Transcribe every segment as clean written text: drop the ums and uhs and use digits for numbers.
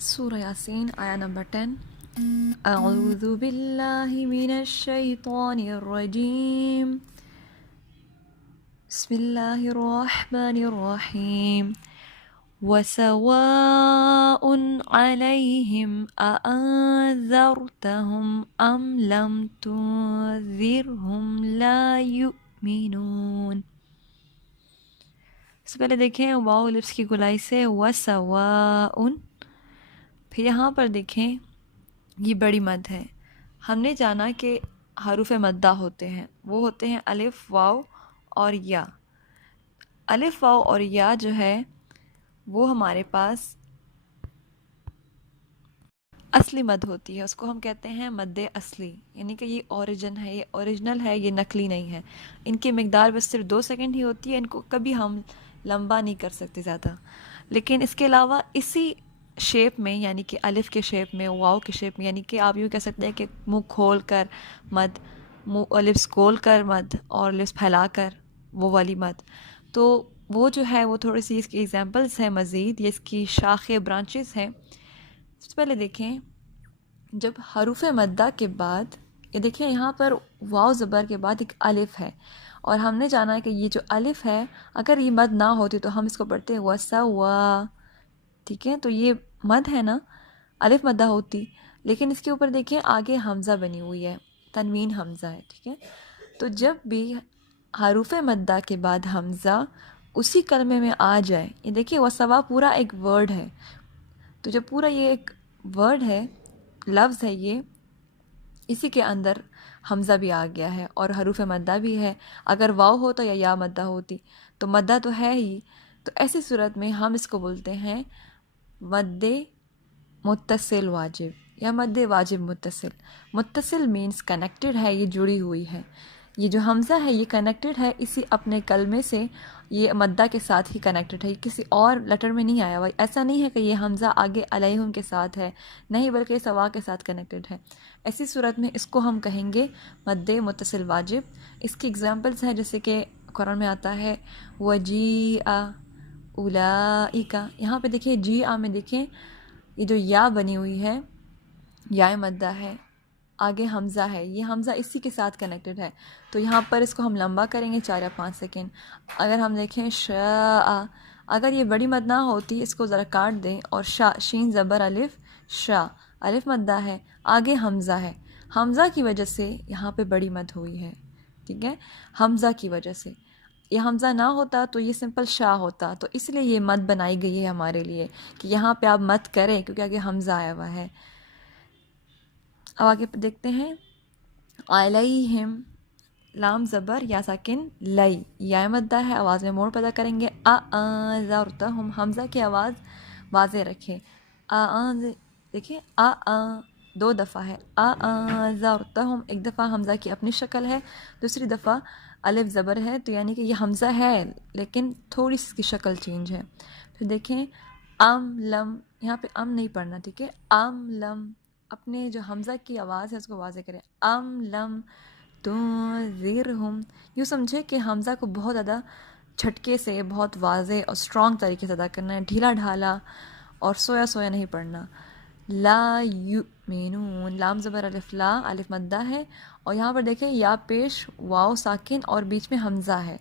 سورہ یاسین آیا نمبر 10. اعوذ باللہ من الشیطان الرجیم. بسم اللہ الرحمن الرحیم. وَسَوَاءٌ عَلَيْهِمْ أَأَنذَرْتَهُمْ أَمْ لَمْ تُنذِرْهُمْ لَا يُؤْمِنُونَ. اس سے پہلے دیکھیں واو لپس کی گلائی سے وَسَوَاءٌ. پھر یہاں پر دیکھیں یہ بڑی مد ہے. ہم نے جانا کہ حروف مدہ ہوتے ہیں، وہ ہوتے ہیں الف، واو اور یا. الف، واو اور یا جو ہے وہ ہمارے پاس اصلی مد ہوتی ہے، اس کو ہم کہتے ہیں مد اصلی، یعنی کہ یہ اوریجن ہے، یہ اوریجنل ہے، یہ نقلی نہیں ہے. ان کی مقدار بس صرف 2 سیکنڈ ہی ہوتی ہے، ان کو کبھی ہم لمبا نہیں کر سکتے زیادہ. لیکن اس کے علاوہ اسی شیپ میں، یعنی کہ الف کے شیپ میں، واو کے شیپ میں، یعنی کہ آپ یوں کہہ سکتے ہیں کہ منہ کھول کر مد، لپس کھول کر مد اور لپس پھیلا کر وہ والی مد. تو وہ جو ہے وہ تھوڑی سی اس کی ایگزامپلس ہیں مزید، یہ اس کی شاخیں برانچز ہیں. سب سے پہلے دیکھیں جب حروف مدہ کے بعد، یہ دیکھیں یہاں پر واو زبر کے بعد ایک الف ہے، اور ہم نے جانا ہے کہ یہ جو الف ہے اگر یہ مد نہ ہوتی تو ہم اس کو پڑھتے وَسَوَا. ٹھیک ہے، تو یہ مد ہے نا، الف مدہ ہوتی، لیکن اس کے اوپر دیکھیں آگے حمزہ بنی ہوئی ہے، تنوین حمزہ ہے. ٹھیک ہے، تو جب بھی حروف مدہ کے بعد حمزہ اسی کلمے میں آ جائے، یہ دیکھیں وَسَوَا پورا ایک ورڈ ہے، تو جب پورا یہ ایک ورڈ ہے، لفظ ہے، یہ اسی کے اندر حمزہ بھی آ گیا ہے اور حروف مدہ بھی ہے. اگر واو ہوتا یا مدہ ہوتی تو مدہ تو ہے ہی. تو ایسی صورت میں ہم اس کو بولتے ہیں مد متصل واجب یا مد واجب متصل. متصل مینس کنیکٹڈ ہے، یہ جڑی ہوئی ہے. یہ جو حمزہ ہے یہ کنیکٹڈ ہے اسی اپنے کلمے سے، یہ مدہ کے ساتھ ہی کنیکٹڈ ہے، کسی اور لیٹر میں نہیں آیا ہوا. ایسا نہیں ہے کہ یہ حمزہ آگے علیہم کے ساتھ ہے، نہیں، بلکہ سوا کے ساتھ کنیکٹڈ ہے. ایسی صورت میں اس کو ہم کہیں گے مد متصل واجب. اس کی اگزامپلس ہیں جیسے کہ قرآن میں آتا ہے وَجِیءَ اولئک. یہاں پہ دیکھیں جی آ میں دیکھیں یہ جو یا بنی ہوئی ہے، یا مدہ ہے، آگے حمزہ ہے، یہ حمزہ اسی کے ساتھ کنیکٹڈ ہے، تو یہاں پر اس کو ہم لمبا کریں گے 4 یا 5 سیکنڈ. اگر ہم دیکھیں شاء، اگر یہ بڑی مد نہ ہوتی اس کو ذرا کاٹ دیں، اور شا، شین زبر الف، شا، الف مدہ ہے، آگے حمزہ ہے، حمزہ کی وجہ سے یہاں پہ بڑی مد ہوئی ہے. ٹھیک ہے، حمزہ کی وجہ سے. یہ حمزہ نہ ہوتا تو یہ سمپل شا ہوتا، تو اس لیے یہ مد بنائی گئی ہے ہمارے لیے کہ یہاں پہ آپ مد کریں کیونکہ آگے حمزہ آیا ہوا ہے. اب آگے دیکھتے ہیں علیہم، لام زبر یا ساکن لئی، یا مدہ ہے، آواز میں موڑ پیدا کریں گے. اَأَنذَرْتَهُمْ، حمزہ کی آواز واضح رکھیں. دیکھیں 2 دفعہ ہے. اَأَنذَرْتَهُمْ، ایک دفعہ حمزہ کی اپنی شکل ہے، دوسری دفعہ الف زبر ہے، تو یعنی کہ یہ حمزہ ہے لیکن تھوڑی سی اس کی شکل چینج ہے. پھر دیکھیں ام لم، یہاں پہ ام نہیں پڑھنا. ٹھیک ہے، ام لم، اپنے جو حمزہ کی آواز ہے اس کو واضح کریں. ام لم تنذرہم، یوں سمجھے کہ حمزہ کو بہت زیادہ جھٹکے سے، بہت واضح اور اسٹرانگ طریقے سے ادا کرنا ہے، ڈھیلا ڈھالا اور سویا سویا نہیں پڑھنا. لا یؤمنون، لام زبر الف لا، الف مدہ ہے، اور یہاں پر دیکھیں یا پیش، واو ساکن اور بیچ میں حمزہ ہے.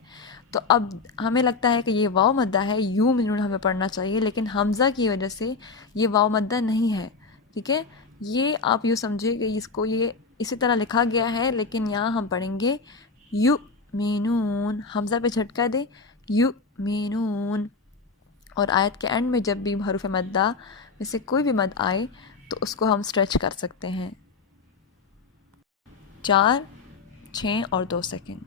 تو اب ہمیں لگتا ہے کہ یہ واو مدہ ہے، یؤمنون ہمیں پڑھنا چاہیے، لیکن حمزہ کی وجہ سے یہ واو مدہ نہیں ہے. ٹھیک ہے، یہ آپ یوں سمجھے کہ اس کو یہ اسی طرح لکھا گیا ہے، لیکن یہاں ہم پڑھیں گے یؤمنون، حمزہ پہ جھٹکا دے یؤمنون. اور آیت کے اینڈ میں جب بھی حروف مدہ میں سے کوئی بھی مد آئے تو اس کو ہم سٹریچ کر سکتے ہیں 4، 6 اور 2 سیکنڈ.